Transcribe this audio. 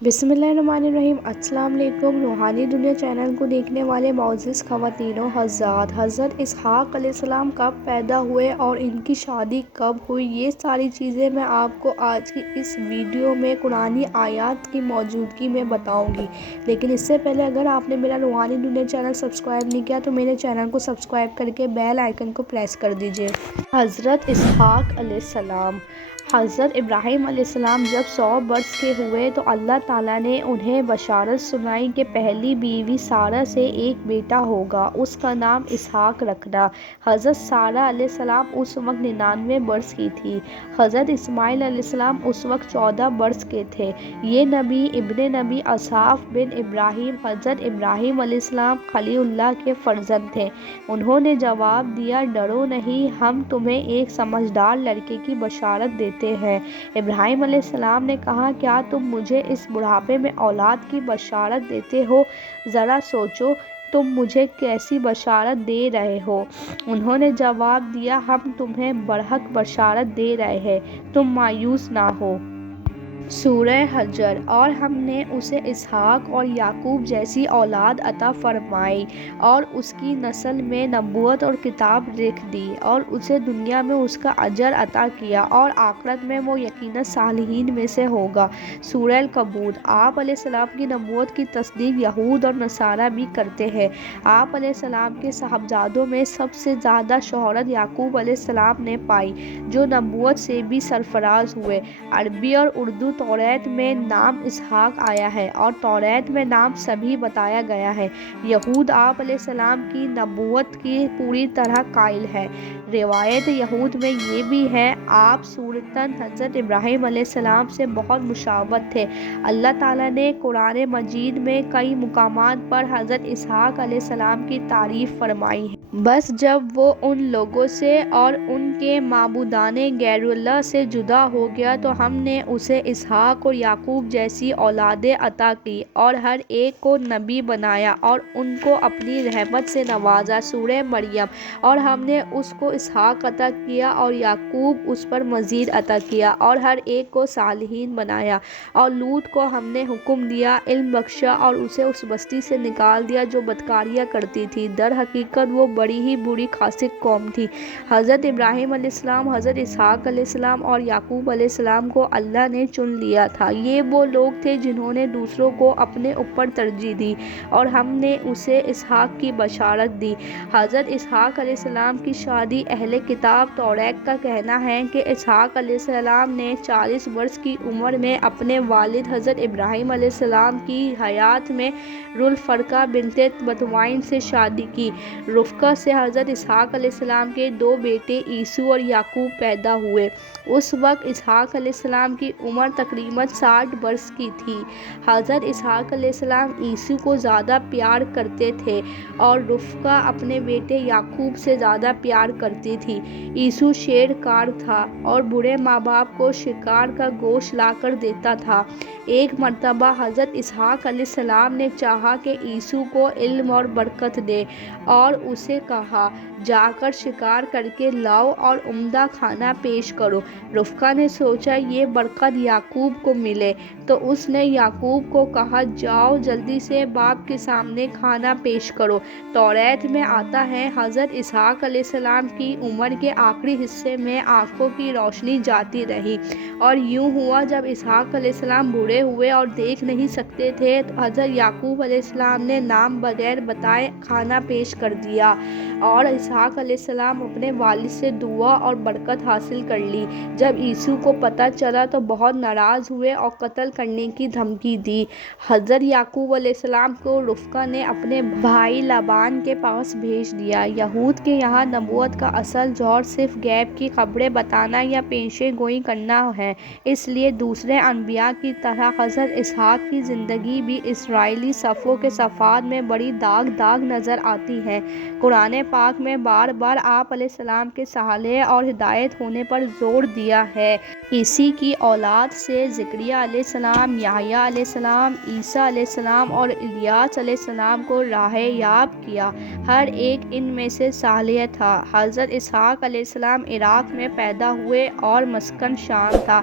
بسم اللہ الرحمن الرحیم۔ السلام علیکم۔ روحانی دنیا چینل کو دیکھنے والے معزز خواتین و حضرات، حضرت اسحاق علیہ السلام کب پیدا ہوئے اور ان کی شادی کب ہوئی، یہ ساری چیزیں میں آپ کو آج کی اس ویڈیو میں قرآنی آیات کی موجودگی میں بتاؤں گی۔ لیکن اس سے پہلے اگر آپ نے میرا روحانی دنیا چینل سبسکرائب نہیں کیا تو میرے چینل کو سبسکرائب کر کے بیل آئیکن کو پریس کر دیجئے۔ حضرت اسحاق علیہ السلام۔ حضرت ابراہیم علیہ السلام جب 100 برس کے ہوئے تو اللہ تعالیٰ نے انہیں بشارت سنائی کہ پہلی بیوی سارہ سے ایک بیٹا ہوگا، اس کا نام اسحاق رکھنا۔ حضرت سارہ علیہ السلام اس وقت 99 برس کی تھی۔ حضرت اسماعیل علیہ السلام اس وقت 14 برس کے تھے۔ یہ نبی ابن نبی اسحاق بن ابراہیم حضرت ابراہیم علیہ السلام خلیل اللہ کے فرزند تھے۔ انہوں نے جواب دیا، ڈرو نہیں، ہم تمہیں ایک سمجھدار لڑکے کی بشارت دیتے ہیں۔ ابراہیم علیہ السلام نے کہا، کیا تم مجھے اس بڑھاپے میں اولاد کی بشارت دیتے ہو؟ ذرا سوچو، تم مجھے کیسی بشارت دے رہے ہو؟ انہوں نے جواب دیا، ہم تمہیں برحق بشارت دے رہے ہیں، تم مایوس نہ ہو۔ سورہ حجر۔ اور ہم نے اسے اسحاق اور یعقوب جیسی اولاد عطا فرمائی اور اس کی نسل میں نبوت اور کتاب لکھ دی اور اسے دنیا میں اس کا اجر عطا کیا اور آخرت میں وہ یقیناً صالحین میں سے ہوگا۔ سورہ العنکبوت۔ آپ علیہ السلام کی نبوت کی تصدیق یہود اور نصارہ بھی کرتے ہیں۔ آپ علیہ السلام کے صاحبزادوں میں سب سے زیادہ شہرت یعقوب علیہ السلام نے پائی، جو نبوت سے بھی سرفراز ہوئے۔ عربی اور اردو توریت میں نام اسحاق آیا ہے اور توریت میں نام سبھی بتایا گیا ہے۔ یہود آپ علیہ السلام کی نبوت کی پوری طرح قائل ہے۔ روایت یہود میں یہ بھی ہے، آپ صورتاً حضرت ابراہیم علیہ السلام سے بہت مشابہت تھے۔ اللہ تعالیٰ نے قرآن مجید میں کئی مقامات پر حضرت اسحاق علیہ السلام کی تعریف فرمائی ہے۔ بس جب وہ ان لوگوں سے اور ان کے معبودان غیر اللہ سے جدا ہو گیا تو ہم نے اسے اسحاق اور یعقوب جیسی اولادیں عطا کی اور ہر ایک کو نبی بنایا اور ان کو اپنی رحمت سے نوازا۔ سورہ مریم۔ اور ہم نے اس کو اسحاق عطا کیا اور یعقوب اس پر مزید عطا کیا اور ہر ایک کو صالحین بنایا۔ اور لوط کو ہم نے حکم دیا، علم بخشا اور اسے اس بستی سے نکال دیا جو بدکاریاں کرتی تھی، در حقیقت وہ بڑی ہی بری فاسق قوم تھی۔ حضرت ابراہیم علیہ السلام، حضرت اسحاق علیہ السلام اور یعقوب علیہ السلام کو اللہ نے چن لیا تھا۔ یہ وہ لوگ تھے جنہوں نے دوسروں کو اپنے اوپر ترجیح دی اور ہم نے اسے اسحاق کی بشارت دی۔ حضرت اسحاق علیہ السلام کی شادی اہل کتاب توریت کا کہنا ہے کہ اسحاق علیہ السلام نے 40 برس کی عمر میں اپنے والد حضرت ابراہیم علیہ السلام کی حیات میں رفقہ بنت بطوائن سے شادی کی۔ رفقہ سے حضرت اسحاق علیہ السلام کے 2 بیٹے عیسو اور یعقوب پیدا ہوئے۔ اس وقت اسحاق علیہ السلام کی عمر تقریباً 60 برس کی تھی۔ حضرت اسحاق علیہ السلام عیسو کو زیادہ پیار کرتے تھے اور رفقہ اپنے بیٹے یعقوب سے زیادہ پیار کرتی تھی۔ عیسو شیر کار تھا اور برے ماں باپ کو شکار کا گوشت لا کر دیتا تھا۔ ایک مرتبہ حضرت اسحاق علیہ السلام نے چاہا کہ عیسو کو علم اور برکت دے اور اسے کہا، جا کر شکار کر کے لاؤ اور عمدہ کھانا پیش کرو۔ رفقہ نے سوچا یہ برکت یعقوب کو ملے تو اس نے یعقوب کو کہا، جاؤ جلدی سے باپ کے سامنے کھانا پیش کرو۔ توریت میں آتا ہے، حضرت اسحاق علیہ السلام کی عمر کے آخری حصے میں آنکھوں کی روشنی جاتی رہی اور یوں ہوا جب اسحاق علیہ السلام بوڑھے ہوئے اور دیکھ نہیں سکتے تھے تو حضرت یعقوب علیہ السلام نے نام بغیر بتائے کھانا پیش کر دیا اور اسحاق علیہ السلام اپنے والد سے دعا اور برکت حاصل کر لی۔ جب عیسو کو پتہ چلا تو بہت ناراض ہوئے اور قتل کرنے کی دھمکی دی۔ حضرت یعقوب علیہ السلام کو رفقہ نے اپنے بھائی لابان کے پاس بھیج دیا۔ یہود کے یہاں نبوت کا اصل جوہر صرف غیب کی خبریں بتانا یا پیشین گوئی کرنا ہے، اس لیے دوسرے انبیاء کی طرح حضرت اسحاق کی زندگی بھی اسرائیلی صفوں کے صفحات میں بڑی داغ نظر آتی ہے۔ قرآن پاک میں بار بار آپ علیہ السلام کے صالح اور ہدایت ہونے پر زور دیا ہے۔ اسی کی اولاد سے زکریا علیہ السلام، یحییٰ علیہ السلام، عیسیٰ علیہ السلام اور الیاس علیہ السلام کو راہ یاب کیا۔ ہر ایک ان میں سے صالح تھا۔ حضرت اسحاق علیہ السلام عراق میں پیدا ہوئے اور مسکن شام تھا۔